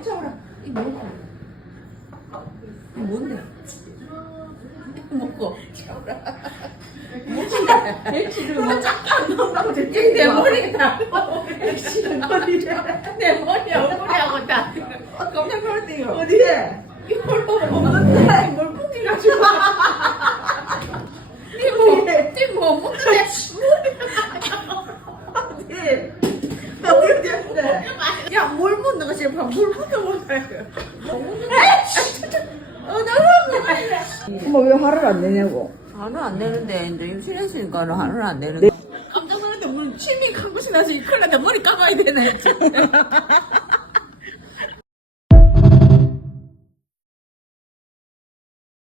이쪽으로. 이 뭐고? 이 뭔데? 먹고. 멸치를 뭐 잠깐 넣으라고 내 머리다. 내 머리 얼굴이하고 다 깜짝 놀랐대요. 어디에? 이걸로 없는데 뭘 뭉개가지고. 니뭐 먹는데? 어디에? 야뭘 먹는 거 지금 물 묻어보자. 나는 엄마 왜 화를 안 내냐고? 화는 안 내는데 이제 임신했으니까는 화는 안 내는데. 깜짝 놀랐는데 물 침이 한 곳이 나서 이 큰일 났다 머리 감아야 되네.